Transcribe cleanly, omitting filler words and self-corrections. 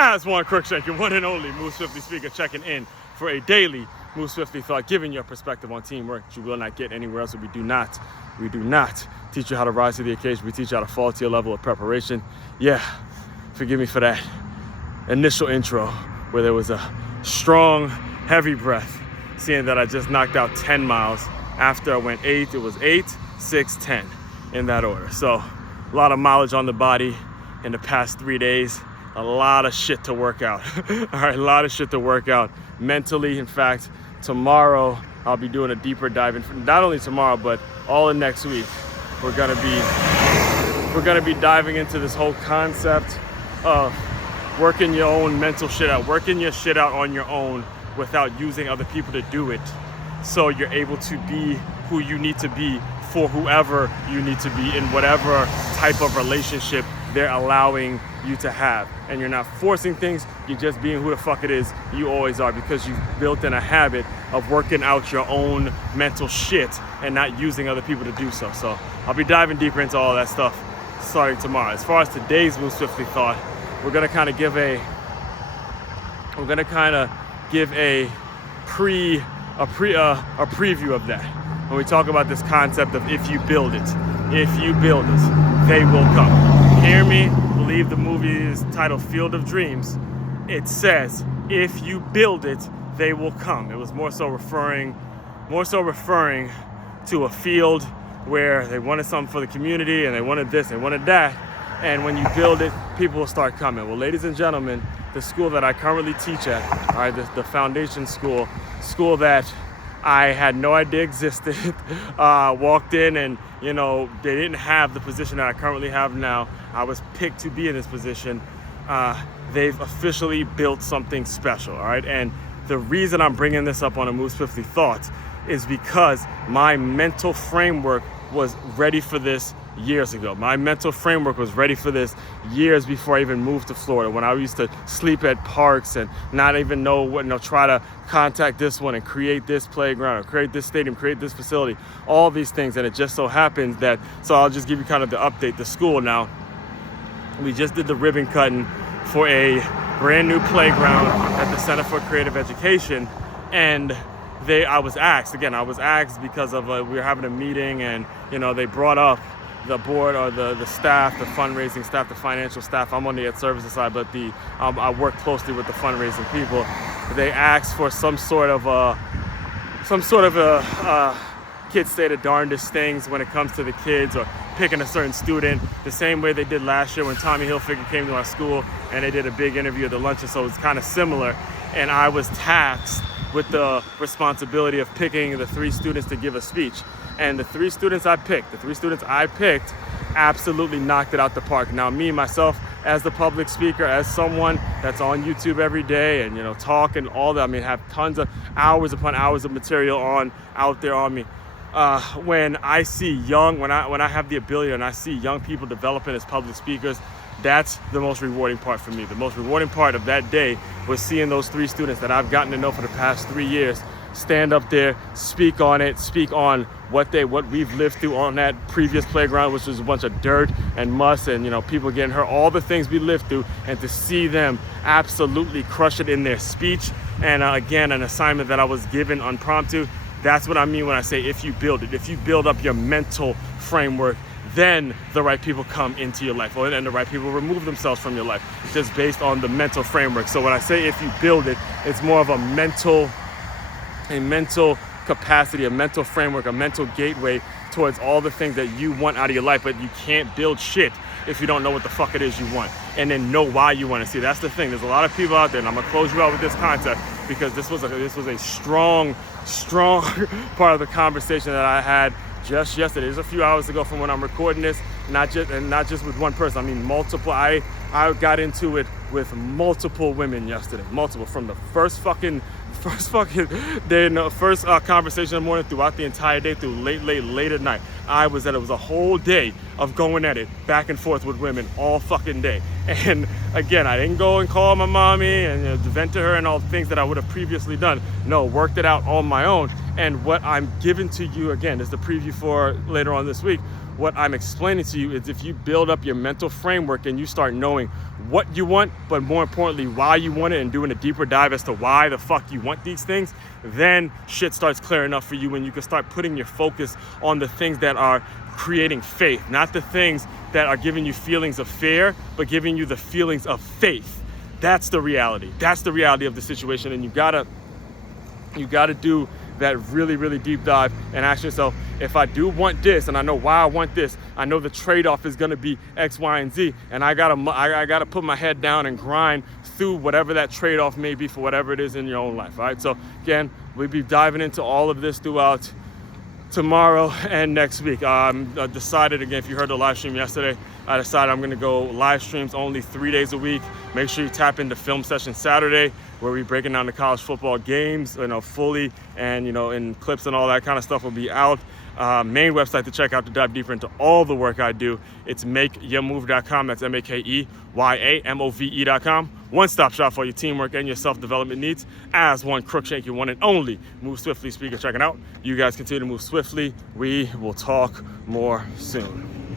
As one Crookshank, your one and only Move Swiftly speaker, checking in for a daily Move Swiftly thought, giving you a perspective on teamwork that you will not get anywhere else. We do not teach you how to rise to the occasion. We teach you how to fall to your level of preparation. Yeah, forgive me for that initial intro where there was a strong, heavy breath, seeing that I just knocked out 10 miles after I went 8. It was 8, 6, 10 in that order. So a lot of mileage on the body in the past 3 days. A lot of shit to work out. All right, a lot of shit to work out mentally. In fact, tomorrow I'll be doing a deeper dive in. Not only tomorrow, but all of next week, we're gonna be diving into this whole concept of working your own mental shit out, working your shit out on your own without using other people to do it. So you're able to be who you need to be for whoever you need to be in whatever type of relationship they're allowing you to have. And you're not forcing things, you're just being who the fuck it is you always are, because you've built in a habit of working out your own mental shit and not using other people to do so. So I'll be diving deeper into all that stuff starting tomorrow. As far as today's Move Swiftly thought, we're gonna kind of give a preview of that when we talk about this concept of if you build it, they will come. Hear me, believe the movie is titled Field of Dreams. It says, if you build it, they will come. It was more so referring to a field where they wanted something for the community and they wanted this, they wanted that. And when you build it, people will start coming. Well, ladies and gentlemen, the school that I currently teach at, all right, the foundation school that I had no idea existed, walked in and, you know, they didn't have the position that I currently have now. I was picked to be in this position. They've officially built something special, all right? And the reason I'm bringing this up on a Move Swiftly Thoughts is because my mental framework was ready for this years ago. My mental framework was ready for this years before I even moved to Florida, when I used to sleep at parks and not even know what, try to contact this one and create this playground or create this stadium, create this facility, all these things. And it just so happens that, so I'll just give you kind of the update. The school now, we just did the ribbon cutting for a brand new playground at the Center for Creative Education. And I was asked because of we were having a meeting, and they brought up the board or the staff, the fundraising staff, the financial staff. I'm on the ed services side, but I work closely with the fundraising people. They asked for some sort of kids say the darndest things when it comes to the kids or picking a certain student, the same way they did last year when Tommy Hilfiger came to our school and they did a big interview at the luncheon. So it's kind of similar. And I was tasked with the responsibility of picking the 3 students to give a speech. And the 3 students I picked absolutely knocked it out the park. Now, me, myself, as the public speaker, as someone that's on YouTube every day and, talk and all that, have tons of hours upon hours of material out there on me. When I see when I have the ability and I see young people developing as public speakers, that's the most rewarding part for me. The most rewarding part of that day was seeing those 3 students that I've gotten to know for the past 3 years stand up there, speak on what we've lived through on that previous playground, which was a bunch of dirt and must and people getting hurt, all the things we lived through, and to see them absolutely crush it in their speech. And again, an assignment that I was given unpromptu. That's what I mean when I say if you build it. If you build up your mental framework, then the right people come into your life, and the right people remove themselves from your life, just based on the mental framework. So when I say if you build it, it's more of a mental capacity, a mental framework, a mental gateway towards all the things that you want out of your life. But you can't build shit if you don't know what the fuck it is you want, and then know why you want to see. That's the thing. There's a lot of people out there, and I'm gonna close you out with this concept, because this was a strong part of the conversation that I had just yesterday. It was a few hours ago from when I'm recording this, not just with one person. Multiple. I got into it with multiple women yesterday. Multiple, from the first fucking day, in the first conversation in the morning, throughout the entire day, through late at night. It was a whole day of going at it back and forth with women all fucking day. And again, I didn't go and call my mommy and vent to her and all the things that I would have previously done. No, worked it out on my own. And what I'm giving to you again is the preview for later on this week. what I'm explaining to you is if you build up your mental framework and you start knowing what you want, but more importantly, why you want it, and doing a deeper dive as to why the fuck you want these things, then shit starts clearing up for you, and you can start putting your focus on the things that are creating faith, not the things that are giving you feelings of fear, but giving you the feelings of faith. That's the reality. That's the reality of the situation, and you gotta do that really, really deep dive and ask yourself, if I do want this and I know why I want this, I know the trade-off is gonna be X, Y, and Z, and I gotta put my head down and grind through whatever that trade-off may be for whatever it is in your own life, all right? So again, we'll be diving into all of this throughout tomorrow and next week. I decided, again, if you heard the live stream yesterday, I decided I'm gonna go live streams only 3 days a week. Make sure you tap into Film Session Saturday, where we're breaking down the college football games, fully, and in clips and all that kind of stuff will be out. Main website to check out to dive deeper into all the work I do, it's makeyourmove.com. That's MakeYaMove.com. One-stop shop for your teamwork and your self-development needs. As one Crookshank, your one and only Move Swiftly speaker checking out. You guys continue to move swiftly. We will talk more soon.